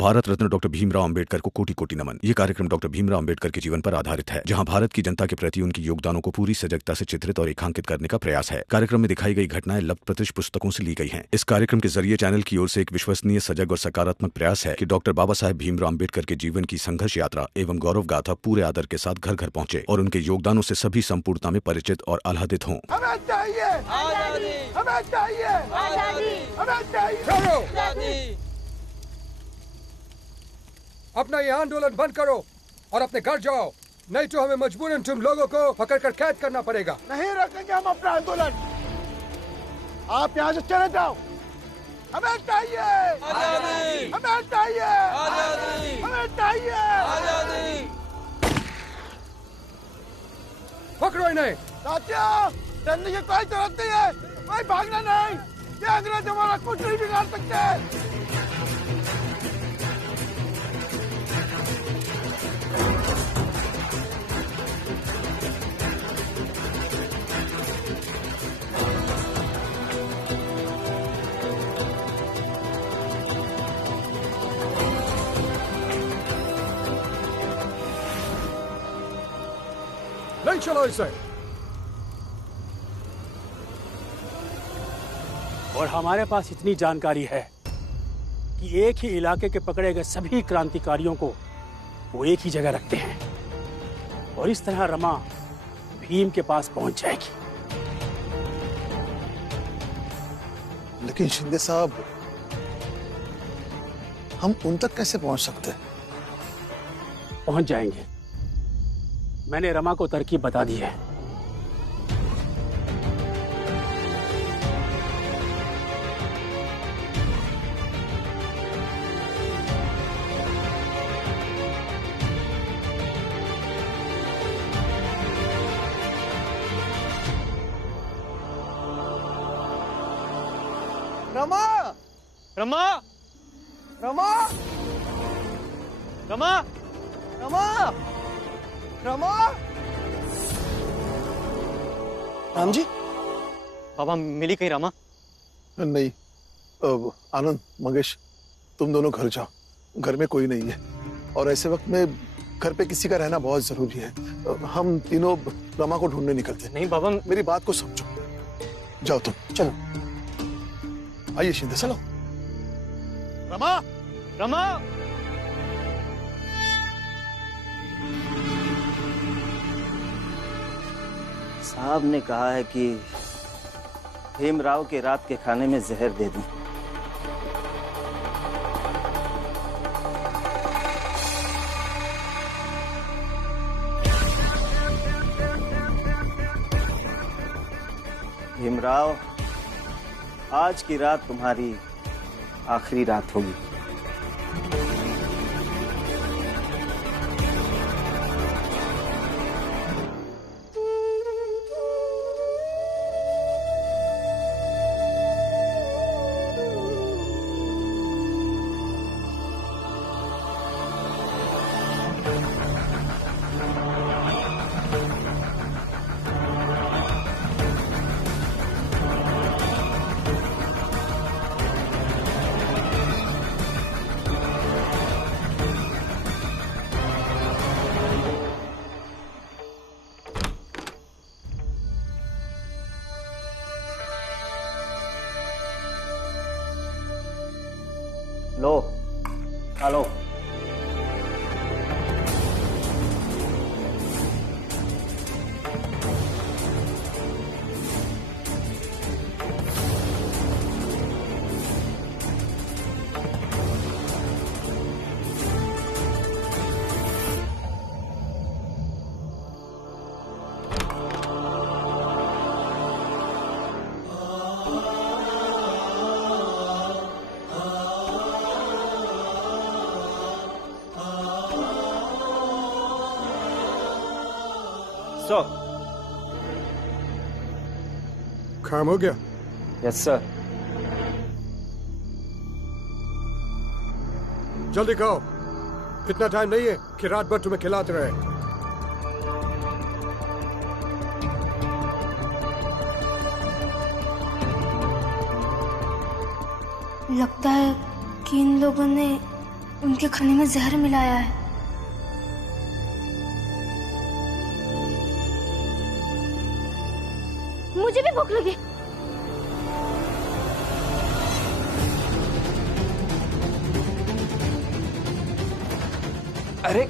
Bharat Ratna doctor Bhimrao Ambedkar को कोटि कोटि नमन। ये कार्यक्रम डॉक्टर भीमराव अंबेडकर के जीवन पर आधारित है, जहां भारत की जनता के प्रति उनके योगदानों को पूरी सजगता से चित्रित और रेखांकित करने का प्रयास है। कार्यक्रम में दिखाई गई घटनाएं लब्ध प्रतिष्ठ पुस्तकों से ली गई हैं। इस कार्यक्रम के जरिए चैनल की ओर से एक विश्वसनीय, सजग और सकारात्मक प्रयास है कि डॉक्टर बाबा साहेब भीमराव अंबेडकर के जीवन की संघर्ष यात्रा एवं गौरव गाथा पूरे आदर के साथ घर घर पहुंचे और उनके योगदानों से सभी संपूर्णता में परिचित और आह्लादित हों। हमें चाहिए आजादी, हमें चाहिए आजादी, हमें चाहिए। अपना ये आंदोलन बंद करो और अपने घर जाओ, नहीं तो हमें मजबूरन तुम लोगों को पकड़कर कैद करना पड़ेगा। नहीं रखेंगे हम अपना आंदोलन, आप यहाँ से चले जाओ। हमें चाहिए आजादी, हमें चाहिए आजादी, हमें चाहिए आजादी। पकड़ो इन्हें। साथियों, डरने की कोई जरूरत नहीं है, कोई भागना नहीं। ये अंग्रेज हमारा कुछ नहीं बिगाड़ सकते। नहीं चलो इसे। और हमारे पास इतनी जानकारी है कि एक ही इलाके के पकड़े गए सभी क्रांतिकारियों को वो एक ही जगह रखते हैं और इस तरह रमा भीम के पास पहुंच जाएगी। लेकिन शिंदे साहब, हम उन तक कैसे पहुंच सकते हैं? पहुंच जाएंगे। मैंने रमा को तरकीब बता दी है। रमा, रमा, रमा, रमा, रमा, रमा। राम जी? बाबा मिली कहीं रमा? नहीं, आनंद, मंगेश, तुम दोनों घर जाओ, घर में कोई नहीं है और ऐसे वक्त में घर पे किसी का रहना बहुत जरूरी है। हम तीनों रमा को ढूंढने निकलते हैं। नहीं बाबा, मेरी बात को समझो। जाओ तुम, चलो। आइए शिंदे, चलो। रमा, रमा। साहब ने कहा है कि भीमराव के रात के खाने में जहर दे दूं। भीमराव, आज की रात तुम्हारी आखिरी रात होगी। लो, खा लो। काम हो गया? Yes sir. जल्दी खाओ, इतना टाइम नहीं है कि रात भर तुम्हें खिलाते रहे। लगता है कि इन लोगों ने उनके खाने में जहर मिलाया है। मुझे भी भूख लगी। अरे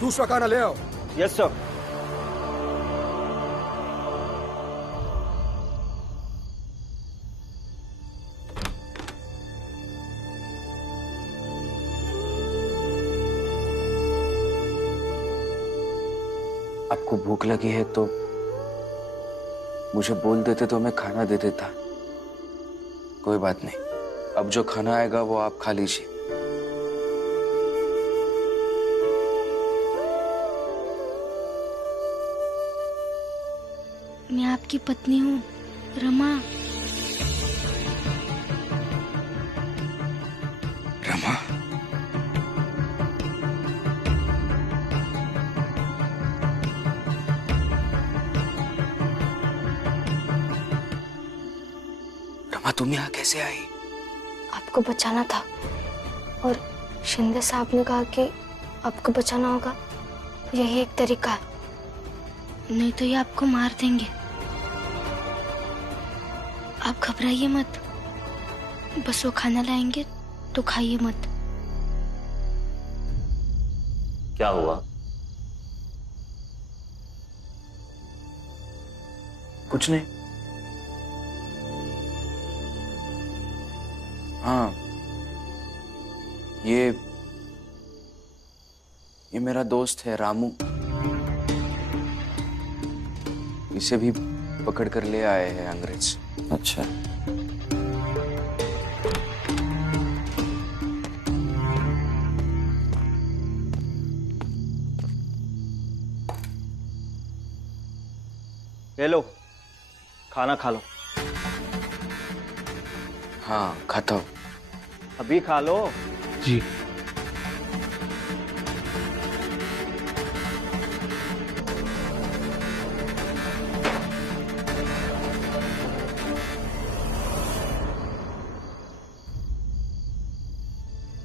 दूसरा खाना ले आओ। Yes sir. आपको भूख लगी है तो मुझे बोल देते तो मैं खाना दे देता। कोई बात नहीं, अब जो खाना आएगा वो आप खा लीजिए। मैं आपकी पत्नी हूँ रमा। रमा, रमा तुम यहाँ कैसे आई? आपको बचाना था और शिंदे साहब ने कहा कि आपको बचाना होगा, यही एक तरीका है, नहीं तो ये आपको मार देंगे। आप घबराइए मत, बस वो खाना लाएंगे तो खाइए मत। क्या हुआ? कुछ नहीं। हाँ, ये मेरा दोस्त है रामू। इसे भी पकड़ कर ले आए हैं अंग्रेज। अच्छा, ले लो, खाना खा लो। हाँ खाता हूँ। अभी खा लो। जी।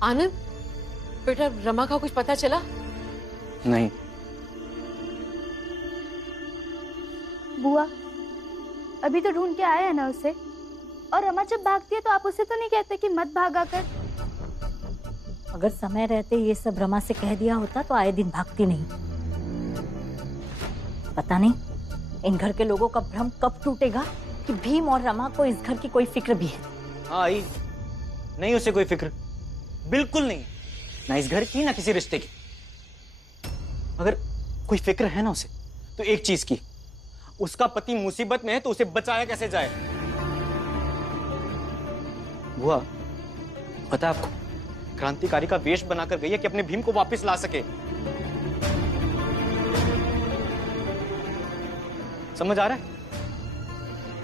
आनंद, बेटा रमा का कुछ पता चला? नहीं। बुआ, अभी तो ढूंढ के आए हैं ना उसे। और रमा जब भागती है तो आप उसे तो नहीं कहते कि मत भागा कर? अगर समय रहते ये सब रमा से कह दिया होता तो आए दिन भागती नहीं। पता नहीं इन घर के लोगों का भ्रम कब टूटेगा कि भीम और रमा को इस घर की कोई फिक्र भी है। हाँ आई, नहीं उसे कोई फिक्र, बिल्कुल नहीं, ना इस घर की ना किसी रिश्ते की। अगर कोई फिक्र है ना उसे तो एक चीज की, उसका पति मुसीबत में है तो उसे बचाया कैसे जाए। बुआ, पता है आपको, क्रांतिकारी का वेश बनाकर गई है कि अपने भीम को वापस ला सके। समझ आ रहा है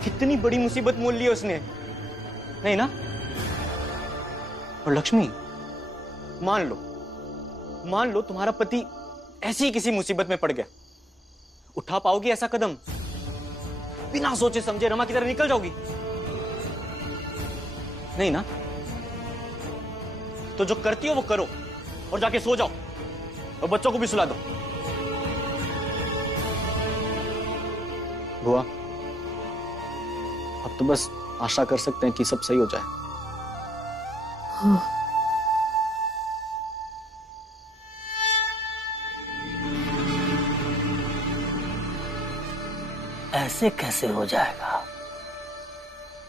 कितनी बड़ी मुसीबत मोल ली है उसने, नहीं ना? और लक्ष्मी, मान लो तुम्हारा पति ऐसी किसी मुसीबत में पड़ गया, उठा पाओगी ऐसा कदम? बिना सोचे समझे रमा की तरह निकल जाओगी? नहीं ना? तो जो करती हो वो करो और जाके सो जाओ और बच्चों को भी सुला दो। बुआ, अब तो बस आशा कर सकते हैं कि सब सही हो जाए। ऐसे कैसे हो जाएगा?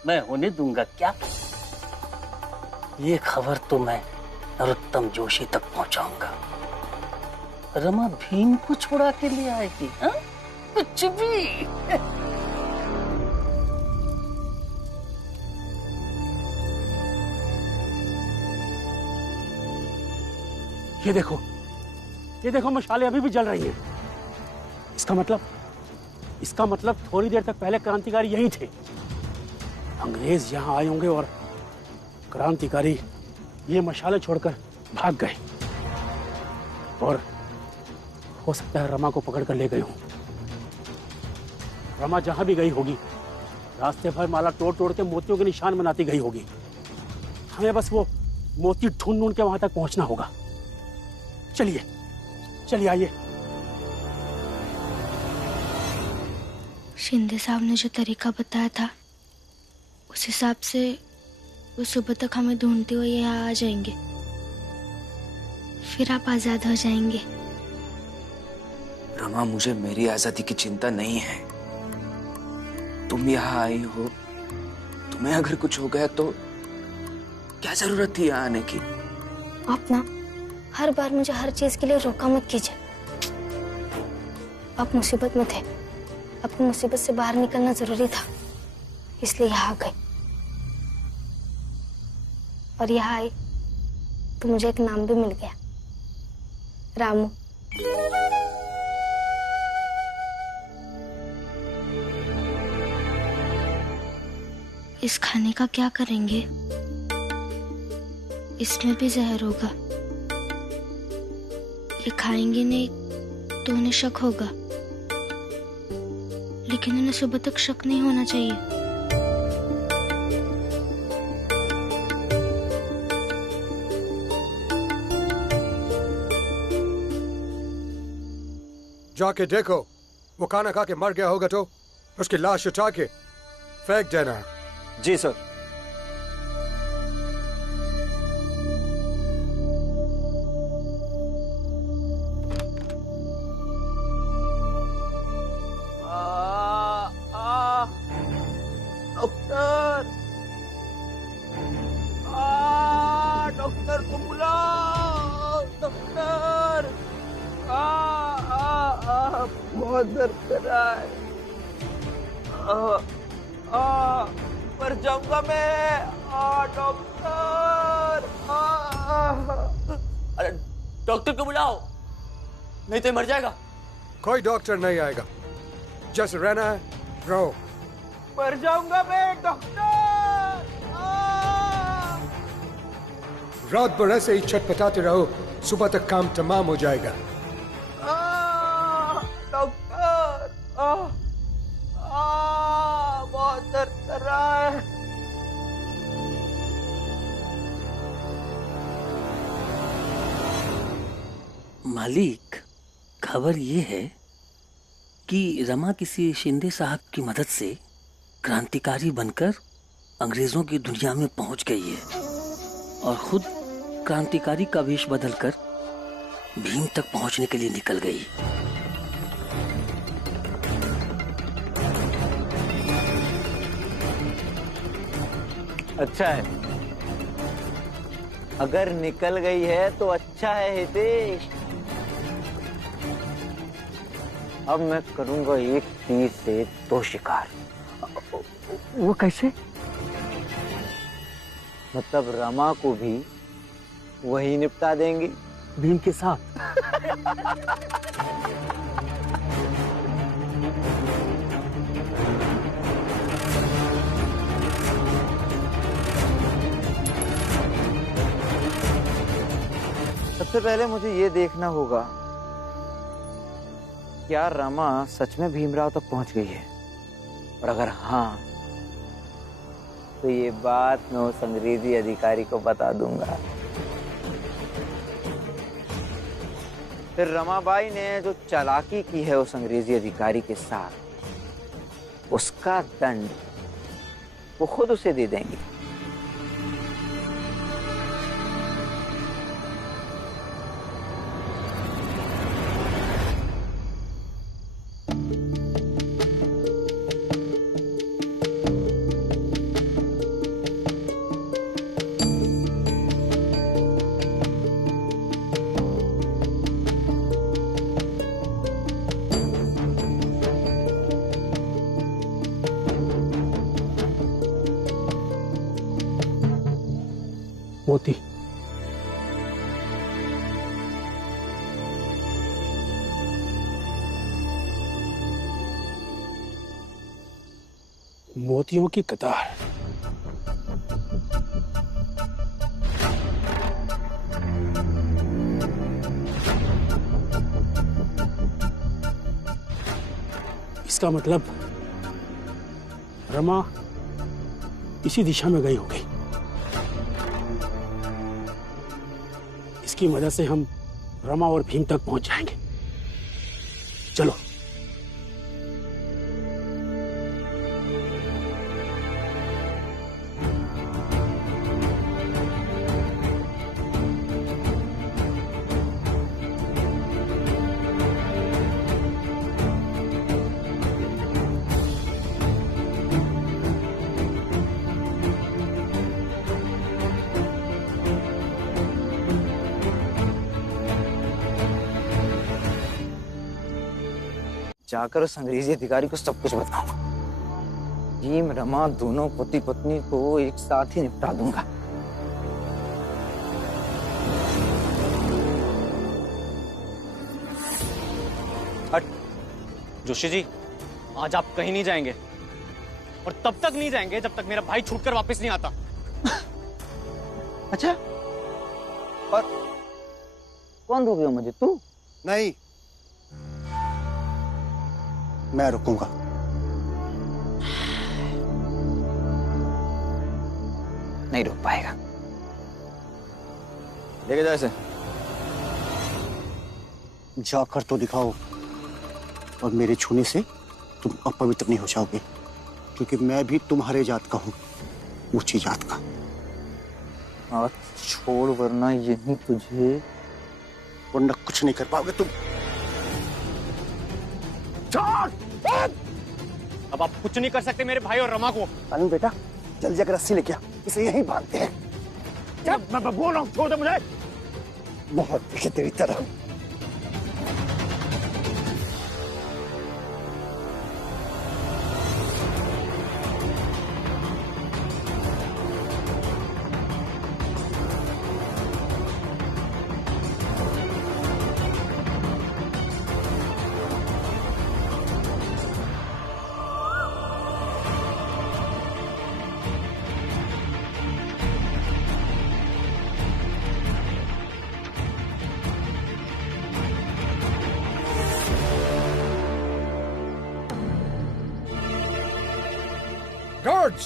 मैं होने दूंगा क्या? ये खबर तो मैं नरोत्तम जोशी तक पहुंचाऊंगा। रमा भीम को छुड़ा के ले आएगी, हाँ? कुछ भी। ये देखो मशालें अभी भी जल रही हैं। इसका मतलब थोड़ी देर तक पहले क्रांतिकारी यही थे। अंग्रेज यहाँ आए होंगे और क्रांतिकारी ये मशाले छोड़कर भाग गए, और हो सकता है रमा को पकड़ कर ले गए हों। रमा जहां भी गई होगी, रास्ते भर माला तोड़ तोड़ के मोतियों के निशान बनाती गई होगी। हमें बस वो मोती ढूंढ ढूंढ के वहां तक पहुंचना होगा। चलिए चलिए, आइए। शिंदे साहब ने जो तरीका बताया था, उस हिसाब से वो सुबह तक हमें ढूंढते हुए यहाँ आ जाएंगे, फिर आप आजाद हो जाएंगे। रमा, मुझे मेरी आजादी की चिंता नहीं है। तुम यहाँ आई हो, तुम्हें अगर कुछ हो गया तो क्या जरूरत थी यहाँ आने की? आप ना हर बार मुझे हर चीज के लिए रोका मत कीजिए। आप मुसीबत में थे, आपको मुसीबत से बाहर निकलना जरूरी था, इसलिए यहाँ आ गए। और यहाँ आई तो मुझे एक नाम भी मिल गया, रामू। इस खाने का क्या करेंगे? इसमें भी जहर होगा। ये खाएंगे नहीं तो उन्हें शक होगा, लेकिन उन्हें सुबह तक शक नहीं होना चाहिए। जाके देखो, वो खाना खा के मर गया होगा तो उसकी लाश उठा के फेंक देना। जी सर। डॉक्टर, डॉक्टर को बुलाओ, डॉक्टर। बहुत दर्द कर रहा है। मर जाऊंगा मैं। डॉक्टर, अरे डॉक्टर को बुलाओ, नहीं तो मर जाएगा। कोई डॉक्टर नहीं आएगा, जैसे रहना है रहो। मर जाऊंगा मैं डॉक्टर। रात भर ऐसे ही छटपटाते रहो, सुबह तक काम तमाम हो जाएगा। डॉक्टर, बहुत दर्द कर रहा है। मालिक, खबर ये है कि रमा किसी शिंदे साहब की मदद से क्रांतिकारी बनकर अंग्रेजों की दुनिया में पहुंच गई है और खुद क्रांतिकारी का वेश बदलकर भीम तक पहुंचने के लिए निकल गई। अच्छा है, अगर निकल गई है तो अच्छा है हितेश। अब मैं करूंगा एक तीर से दो शिकार। वो कैसे? मतलब रमा को भी वही निपटा देंगी भीम के साथ। सबसे पहले मुझे ये देखना होगा क्या रमा सच में भीमराव तक पहुंच गई है, और अगर हाँ तो ये बात मैं उस अंग्रेजी अधिकारी को बता दूंगा। फिर रमाबाई ने जो चालाकी की है उस अंग्रेजी अधिकारी के साथ, उसका दंड वो खुद उसे दे देंगे। मोती, मोतियों की कतार। इसका मतलब रमा इसी दिशा में गई होगी। इसकी मदद से हम रमा और भीम तक पहुंच जाएंगे। चलो। जाकर उस अंग्रेजी अधिकारी को सब कुछ बताऊंगा। भीम रमा दोनों पति पत्नी को एक साथ ही निपटा दूंगा। हट। जोशी जी, आज आप कहीं नहीं जाएंगे और तब तक नहीं जाएंगे जब तक मेरा भाई छूटकर वापस नहीं आता। अच्छा, और कौन रोकेगा मुझे? तू? नहीं, मैं रुकूंगा। नहीं रुक पाएगा। लेके जाओ इसे। जाकर तो दिखाओ, और मेरे छूने से तुम अपवित्र नहीं हो जाओगे, क्योंकि मैं भी तुम्हारे जात का हूं, ऊंची जात का। और छोड़, वरना यही तुझे, वरना कुछ नहीं कर पाओगे तुम। अब आप कुछ नहीं कर सकते मेरे भाई और रमा को। कानून बेटा, जल्दी जाकर रस्सी लेके आ, इसे यहीं बांधते हैं। मैं बोल रहा हूँ, छोड़ दे मुझे। बहुत देखे तेरी तरह। गार्ड्स!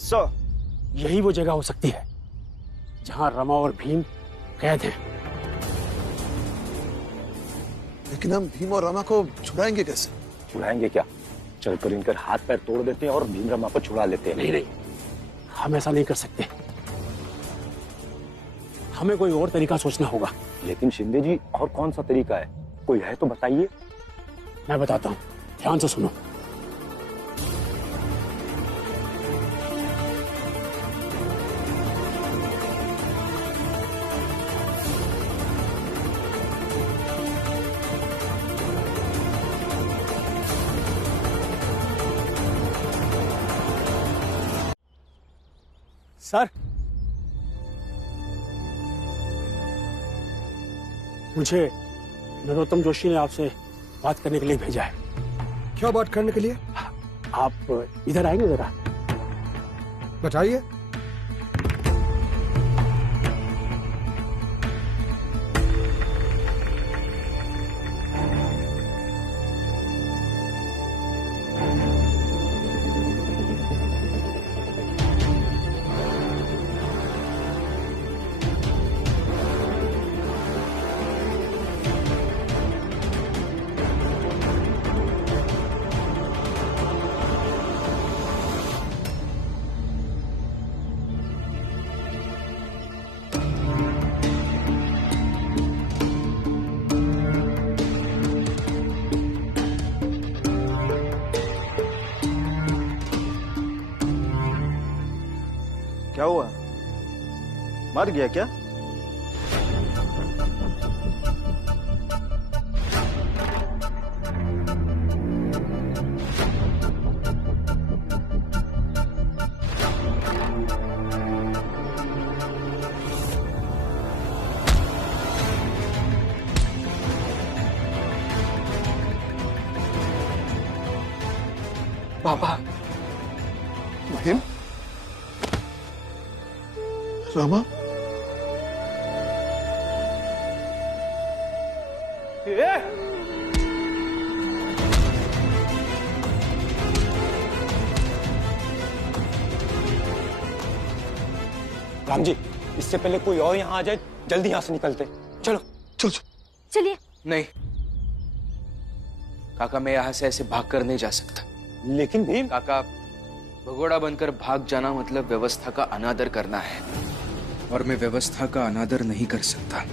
सर, यही वो जगह हो सकती है जहां रमा और भीम कैद हैं। लेकिन हम भीम और रमा को छुड़ाएंगे कैसे? छुड़ाएंगे क्या? चलकर इनकर हाथ पैर तोड़ देते हैं और भीम रमा को छुड़ा लेते हैं। नहीं, हम ऐसा नहीं कर सकते। हमें कोई और तरीका सोचना होगा। लेकिन शिंदे जी, और कौन सा तरीका है? कोई है तो बताइए। मैं बताता हूं, ध्यान से सुनो। सर, मुझे नरोत्तम जोशी ने आपसे बात करने के लिए भेजा है। क्या बात करने के लिए? आप इधर आएंगे जरा? बताइए। क्या हुआ? मर गया क्या? पापा, भीम, रमा, राम जी, इससे पहले कोई और यहाँ आ जाए, जल्दी यहाँ से निकलते। चलो चलो चलिए। नहीं काका, मैं यहाँ से ऐसे भाग कर नहीं जा सकता। लेकिन भीम काका, भगोड़ा बनकर भाग जाना मतलब व्यवस्था का अनादर करना है, और मैं व्यवस्था का अनादर नहीं कर सकता।